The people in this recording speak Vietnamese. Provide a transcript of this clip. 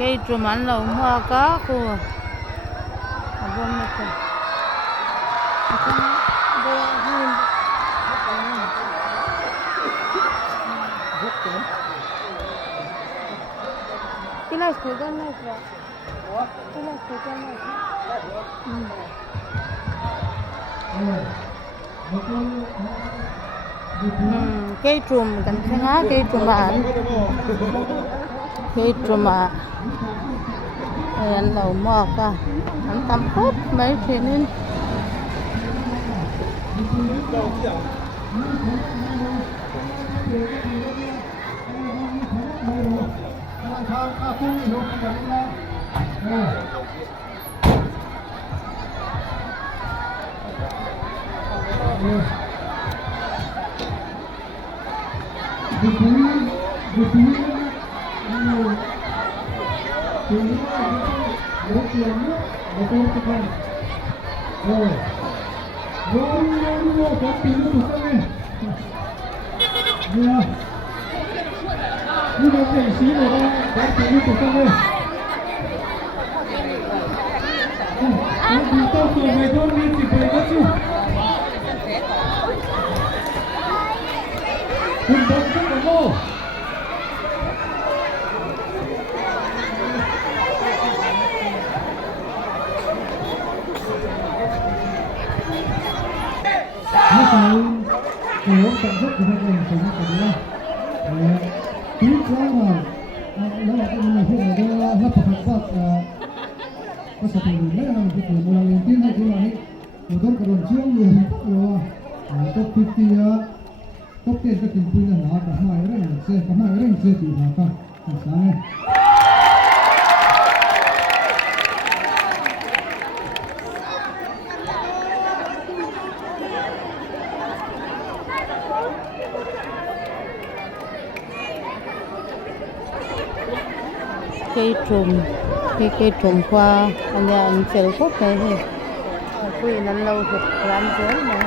cây trùm ảnh là hoa cá cô à. Vâng này kìa. Cái này của con này kìa. Cái này của con này kìa. Cây trùm cảnh sáng á, cây trùm ảnh. Cây trùm ạ. Anh đầu mò cả. Anh tắm khóc mấy chuyện nên. Cây trùm qua anh chờ phút này thì quy anh lâu thì làm sớm này.